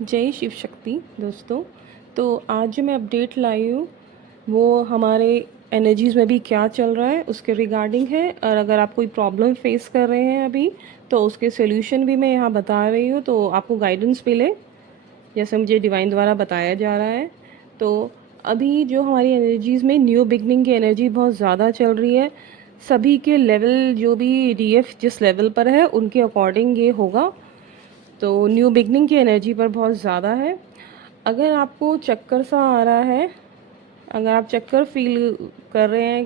जय शिव शक्ति दोस्तों। तो आज जो मैं अपडेट लाई हूँ वो हमारे एनर्जीज़ में भी क्या चल रहा है उसके रिगार्डिंग है, और अगर आप कोई प्रॉब्लम फेस कर रहे हैं अभी तो उसके सॉल्यूशन भी मैं यहाँ बता रही हूँ, तो आपको गाइडेंस मिले जैसे मुझे डिवाइन द्वारा बताया जा रहा है। तो अभी जो हमारी एनर्जीज़ में न्यू बिगनिंग की एनर्जी बहुत ज़्यादा चल रही है। सभी के लेवल जो भी डीएफ जिस लेवल पर है उनके अकॉर्डिंग ये होगा। तो न्यू बिगनिंग की एनर्जी पर बहुत ज़्यादा है। अगर आपको चक्कर सा आ रहा है, अगर आप चक्कर फील कर रहे हैं,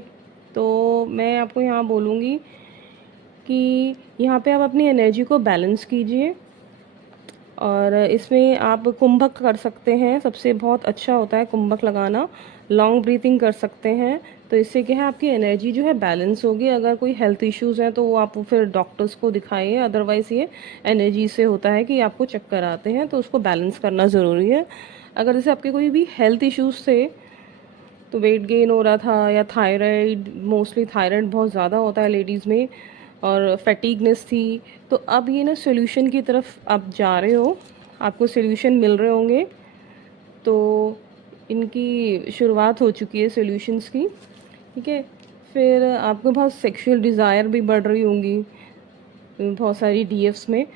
तो मैं आपको यहाँ बोलूँगी कि यहाँ पे आप अपनी एनर्जी को बैलेंस कीजिए। और इसमें आप कुंभक कर सकते हैं, सबसे बहुत अच्छा होता है कुंभक लगाना। लॉन्ग ब्रीथिंग कर सकते हैं, तो इससे क्या है आपकी एनर्जी जो है बैलेंस होगी। अगर कोई हेल्थ इश्यूज़ हैं तो वो आप फिर डॉक्टर्स को दिखाइए, अदरवाइज़ ये एनर्जी से होता है कि आपको चक्कर आते हैं, तो उसको बैलेंस करना ज़रूरी है। अगर जैसे आपके कोई भी हेल्थ इश्यूज़ थे, तो वेट गेन हो रहा था या थायराइड, मोस्टली थायराइड बहुत ज़्यादा होता है लेडीज़ में, और फैटिगनेस थी, तो अब ये ना सॉल्यूशन की तरफ आप जा रहे हो, आपको सॉल्यूशन मिल रहे होंगे। तो इनकी शुरुआत हो चुकी है सॉल्यूशंस की, ठीक है। फिर आपको बहुत सेक्सुअल डिज़ायर भी बढ़ रही होंगी बहुत सारी डीएफ्स में।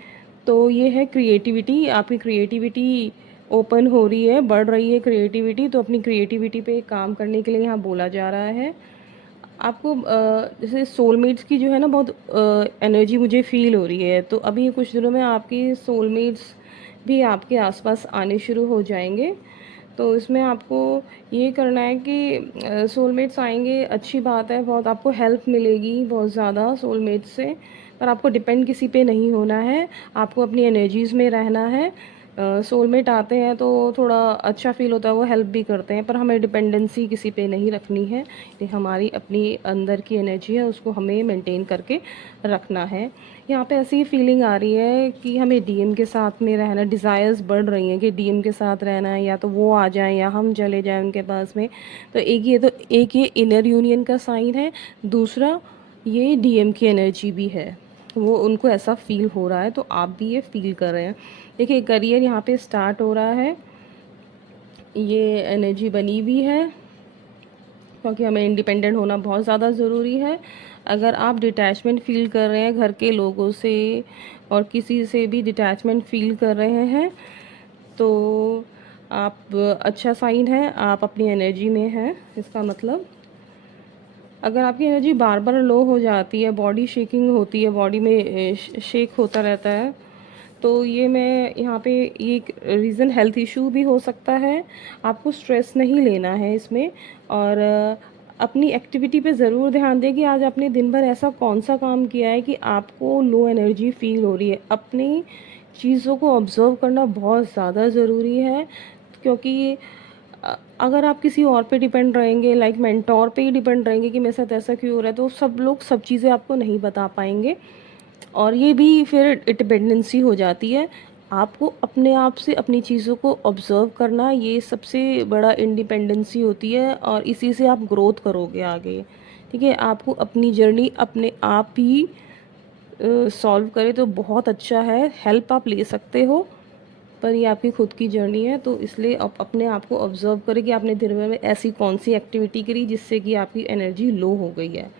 तो ये है क्रिएटिविटी, आपकी क्रिएटिविटी ओपन हो रही है, बढ़ रही है क्रिएटिविटी। तो अपनी क्रिएटिविटी पे काम करने के लिए यहाँ बोला जा रहा है आपको। जैसे सोलमेट्स की जो है ना बहुत एनर्जी मुझे फील हो रही है, तो अभी कुछ दिनों में आपकी सोलमेट्स भी आपके आसपास आने शुरू हो जाएंगे। तो इसमें आपको ये करना है कि सोलमेट्स आएंगे, अच्छी बात है, बहुत आपको हेल्प मिलेगी बहुत ज़्यादा सोलमेट्स से। पर आपको डिपेंड किसी पे नहीं होना है, आपको अपनी एनर्जीज़ में रहना है। सोलमेट आते हैं तो थोड़ा अच्छा फील होता है, वो हेल्प भी करते हैं, पर हमें डिपेंडेंसी किसी पे नहीं रखनी है। ये हमारी अपनी अंदर की एनर्जी है, उसको हमें मेंटेन करके रखना है। यहाँ पे ऐसी फीलिंग आ रही है कि हमें डीएम के साथ में रहना, डिज़ायर्स बढ़ रही हैं कि डीएम के साथ रहना है, या तो वो आ जाएं या हम चले जाएं उनके पास में। तो एक ये इनर यूनियन का साइन है। दूसरा, ये डीएम की एनर्जी भी है, वो उनको ऐसा फील हो रहा है, तो आप भी ये फील कर रहे हैं। देखिए करियर यहाँ पे स्टार्ट हो रहा है, ये एनर्जी बनी भी है, क्योंकि हमें इंडिपेंडेंट होना बहुत ज़्यादा ज़रूरी है। अगर आप डिटैचमेंट फ़ील कर रहे हैं घर के लोगों से और किसी से भी डिटैचमेंट फ़ील कर रहे हैं, तो आप अच्छा साइन है, आप अपनी एनर्जी में हैं। इसका मतलब अगर आपकी एनर्जी बार बार लो हो जाती है, बॉडी शेकिंग होती है, बॉडी में शेक होता रहता है, तो ये मैं यहाँ पे ये एक रीज़न हेल्थ इशू भी हो सकता है। आपको स्ट्रेस नहीं लेना है इसमें, और अपनी एक्टिविटी पे ज़रूर ध्यान दें कि आज आपने दिन भर ऐसा कौन सा काम किया है कि आपको लो एनर्जी फील हो रही है। अपनी चीज़ों को ऑब्ज़र्व करना बहुत ज़्यादा ज़रूरी है, क्योंकि अगर आप किसी और पे डिपेंड रहेंगे, लाइक मेंटोर पे ही डिपेंड रहेंगे कि मेरे साथ ऐसा क्यों हो रहा है, तो सब लोग सब चीज़ें आपको नहीं बता पाएंगे, और ये भी फिर डिपेंडेंसी हो जाती है। आपको अपने आप से अपनी चीज़ों को ऑब्ज़र्व करना, ये सबसे बड़ा इंडिपेंडेंसी होती है, और इसी से आप ग्रोथ करोगे आगे, ठीक है। आपको अपनी जर्नी अपने आप ही सॉल्व करे तो बहुत अच्छा है, हेल्प आप ले सकते हो, पर ये आपकी खुद की जर्नी है। तो इसलिए आप अपने आप को ऑब्ज़र्व करें कि आपने दिन भर में ऐसी कौन सी एक्टिविटी करी जिससे कि आपकी एनर्जी लो हो गई है,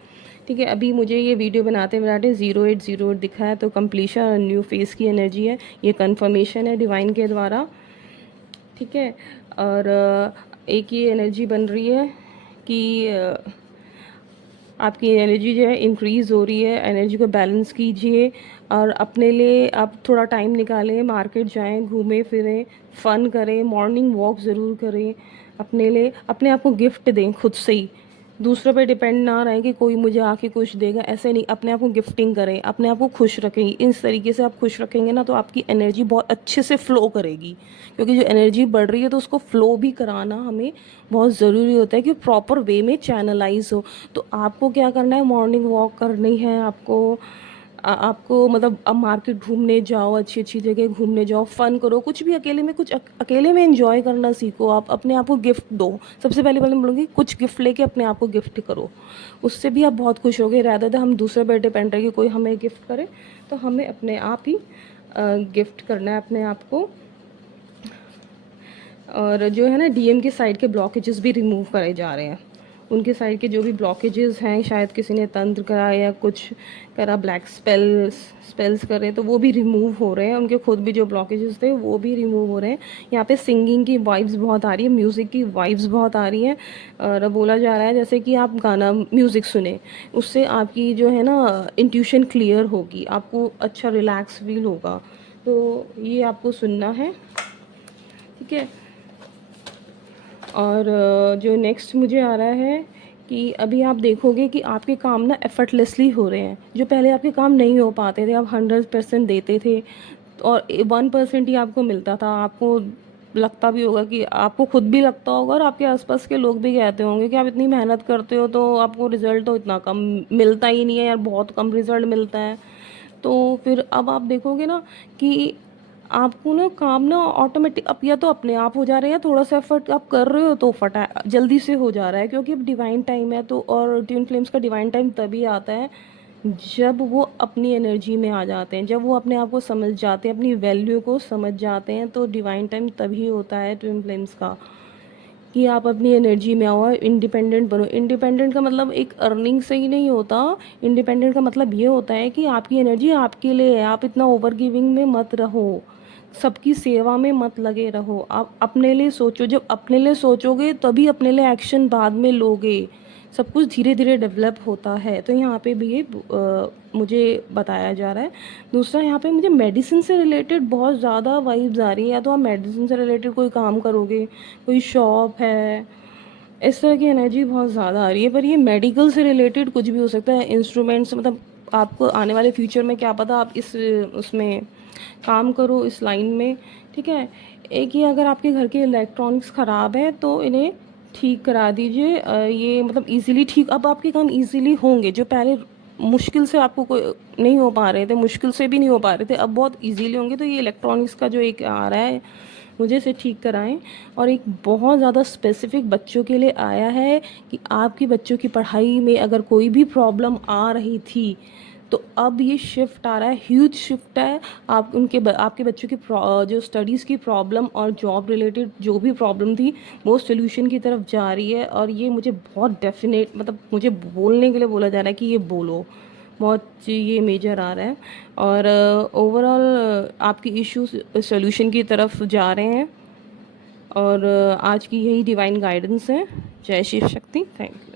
ठीक है। अभी मुझे ये वीडियो बनाते बनाते 0808 दिखा है, तो कंप्लीशन न्यू फेस की एनर्जी है, ये कंफर्मेशन है डिवाइन के द्वारा, ठीक है। और एक ये एनर्जी बन रही है कि आपकी एनर्जी जो है इंक्रीज़ हो रही है। एनर्जी को बैलेंस कीजिए, और अपने लिए आप थोड़ा टाइम निकालें, मार्केट जाएं, घूमें फिरें, फ़न करें, मॉर्निंग वॉक ज़रूर करें। अपने लिए अपने आप को गिफ्ट दें खुद से ही, दूसरों पे डिपेंड ना रहें कि कोई मुझे आके कुछ देगा, ऐसे नहीं। अपने आप को गिफ्टिंग करें, अपने आप को खुश रखें। इस तरीके से आप खुश रखेंगे ना, तो आपकी एनर्जी बहुत अच्छे से फ़्लो करेगी, क्योंकि जो एनर्जी बढ़ रही है तो उसको फ़्लो भी कराना हमें बहुत ज़रूरी होता है कि प्रॉपर वे में चैनलाइज हो। तो आपको क्या करना है, मॉर्निंग वॉक करनी है आपको। आपको मतलब अब मार्केट घूमने जाओ, अच्छी अच्छी जगह घूमने जाओ, फ़न करो, कुछ भी अकेले में, कुछ अकेले में एंजॉय करना सीखो। आप अपने आप को गिफ्ट दो। सबसे पहले पहले मैं बोलूँगी कुछ गिफ्ट लेके अपने आप को गिफ्ट करो, उससे भी आप बहुत खुश होगे। रैदर देन हम दूसरे पे डिपेंड रहे कि कोई हमें गिफ्ट करे, तो हमें अपने आप ही गिफ्ट करना है अपने आप को। और जो है ना डीएम की साइड के ब्लॉकेजेस भी रिमूव करे जा रहे हैं। उनके साइड के जो भी ब्लॉकेजेस हैं, शायद किसी ने तंत्र करा या कुछ करा, ब्लैक स्पेल्स करे, तो वो भी रिमूव हो रहे हैं। उनके खुद भी जो ब्लॉकेजेस थे वो भी रिमूव हो रहे हैं। यहाँ पे सिंगिंग की वाइब्स बहुत आ रही है, म्यूज़िक की वाइब्स बहुत आ रही हैं। और बोला जा रहा है जैसे कि आप गाना म्यूज़िक सुने, उससे आपकी जो है ना इंट्यूशन क्लियर होगी, आपको अच्छा रिलैक्स फील होगा। तो ये आपको सुनना है, ठीक है। और जो नेक्स्ट मुझे आ रहा है कि अभी आप देखोगे कि आपके काम ना एफर्टलेसली हो रहे हैं। जो पहले आपके काम नहीं हो पाते थे, आप 100% देते थे और 1% ही आपको मिलता था। आपको लगता भी होगा कि आपको खुद भी लगता होगा और आपके आसपास के लोग भी कहते होंगे कि आप इतनी मेहनत करते हो तो आपको रिज़ल्ट तो इतना कम मिलता ही नहीं है यार, बहुत कम रिज़ल्ट मिलता है। तो फिर अब आप देखोगे ना कि आपको ना काम ना ऑटोमेटिक अब या तो अपने आप हो जा रहे हैं, थोड़ा सा एफर्ट आप कर रहे हो तो फटा जल्दी से हो जा रहा है, क्योंकि अब डिवाइन टाइम है। तो और ट्विन फ्लेम्स का डिवाइन टाइम तभी आता है जब वो अपनी एनर्जी में आ जाते हैं, जब वो अपने आप को समझ जाते हैं, अपनी वैल्यू को समझ जाते हैं। तो डिवाइन टाइम तभी होता है ट्विन फ्लेम्स का, कि आप अपनी एनर्जी में आओ, इंडिपेंडेंट बनो। इंडिपेंडेंट का मतलब एक अर्निंग से ही नहीं होता। इंडिपेंडेंट का मतलब ये होता है कि आपकी एनर्जी आपके लिए है। आप इतना ओवर गिविंग में मत रहो, सबकी सेवा में मत लगे रहो। आप अपने लिए सोचो, जब अपने लिए सोचोगे तभी अपने लिए एक्शन बाद में लोगे। सब कुछ धीरे धीरे डेवलप होता है। तो यहाँ पे भी ये मुझे बताया जा रहा है। दूसरा, यहाँ पे मुझे मेडिसिन से रिलेटेड बहुत ज़्यादा वाइब्स आ रही है। या तो आप मेडिसिन से रिलेटेड कोई काम करोगे, कोई शॉप है, इस तरह की एनर्जी बहुत ज़्यादा आ रही है। पर ये मेडिकल से रिलेटेड कुछ भी हो सकता है, इंस्ट्रूमेंट्स, मतलब आपको आने वाले फ्यूचर में क्या पता आप इस उसमें काम करो, इस लाइन में, ठीक है। एक ही, अगर आपके घर के इलेक्ट्रॉनिक्स ख़राब है तो इन्हें ठीक करा दीजिए। ये मतलब इजीली ठीक, अब आपके काम इजीली होंगे। जो पहले मुश्किल से आपको कोई नहीं हो पा रहे थे, मुश्किल से भी नहीं हो पा रहे थे, अब बहुत इजीली होंगे। तो ये इलेक्ट्रॉनिक्स का जो एक आ रहा है, मुझे इसे ठीक कराएं। और एक बहुत ज़्यादा स्पेसिफिक बच्चों के लिए आया है कि आपकी बच्चों की पढ़ाई में अगर कोई भी प्रॉब्लम आ रही थी तो अब ये शिफ्ट आ रहा है, ह्यूज शिफ्ट है। आप आपके बच्चों की जो स्टडीज़ की प्रॉब्लम और जॉब रिलेटेड जो भी प्रॉब्लम थी वो सोल्यूशन की तरफ जा रही है। और ये मुझे बहुत डेफिनेट, मतलब मुझे बोलने के लिए बोला जा रहा है कि ये बोलो, बहुत ये मेजर आ रहा है। और ओवरऑल आपकी इश्यूज सोल्यूशन की तरफ जा रहे हैं। और आज की यही डिवाइन गाइडेंस है। जय शिव शक्ति। Thank you.